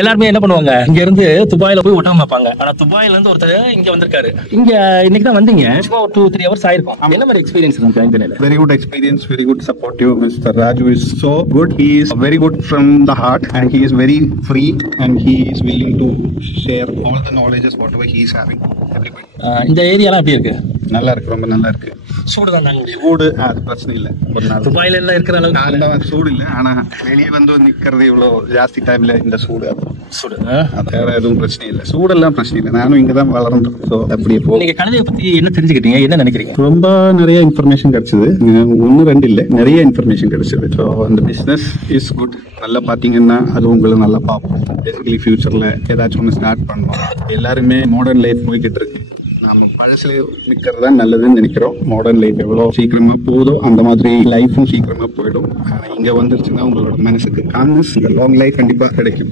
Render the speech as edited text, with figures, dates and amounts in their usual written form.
எல்லாருமே என்ன பண்ணுவாங்க, இங்க இருந்து துபாயில போய் ஒட்டகம் வைப்பாங்க. ஆனா துபாயில இருந்து ஒருத்தர் இங்க வந்திருக்காரு. இங்க இன்னைக்கு தான் வந்தீங்க, சும்மா ஒரு 2-3 hours ஆயிருக்கும். என்ன மாதிரி எக்ஸ்பீரியன்ஸ் இருக்கு இந்த நிலையில? Very good experience, very good supportive. Mr. Raju is so good. He is very good from the heart and he is very free and he is willing to share all the knowledges whatever he is having. Everybody. இந்த ஏரியாலாம் எப்படி இருக்கு? நல்லா இருக்கு, ரொம்ப நல்லா இருக்கு. சூடு தான் தாங்க முடியும். சூடு அது பிரச்சனை இல்லை. ஒரு நாள் துபாயில எல்லாம் இருக்கிற அளவுக்கு சூடு இல்லை. ஆனா வெளியே வந்து நிக்கிறது இவ்வளவு ஜாஸ்தி டைம்ல இந்த சூடு சூடு வேற எதுவும் பிரச்சனை இல்லை. சூடெல்லாம் பிரச்சனை இல்லை. நானும் இங்கதான் வளர்ந்தோம். ஸோ அப்படியே போ. நீங்க கழுதையை பத்தி என்ன தெரிஞ்சுக்கிட்டீங்க, என்ன நினைக்கிறீங்க? ரொம்ப நிறைய இன்ஃபர்மேஷன் கிடைச்சது. 1-2 இல்லை, நிறைய இன்ஃபர்மேஷன் கிடைச்சது. ஸோ அந்த பிஸ்னஸ் இஸ் குட். நல்லா பார்த்தீங்கன்னா அது உங்களை நல்லா பார்ப்போம். பேசிக்கலி ஃபியூச்சர்ல ஏதாச்சும் ஒன்று ஸ்டார்ட் பண்ணுவோம். எல்லாருமே மாடர்ன் லைஃப் போய்கிட்டு இருக்கு. நம்ம பழசுல நிக்கிறது தான் நல்லதுன்னு நினைக்கிறோம். மாடர்ன் லைஃப் எவ்வளவு சீக்கிரமா போதோ அந்த மாதிரி லைஃபும் சீக்கிரமா போயிடும். இங்க வந்துருச்சுன்னா உங்களோட மனசுக்கு காம்னஸ், லாங் லைஃப் கண்டிப்பா கிடைக்கும்.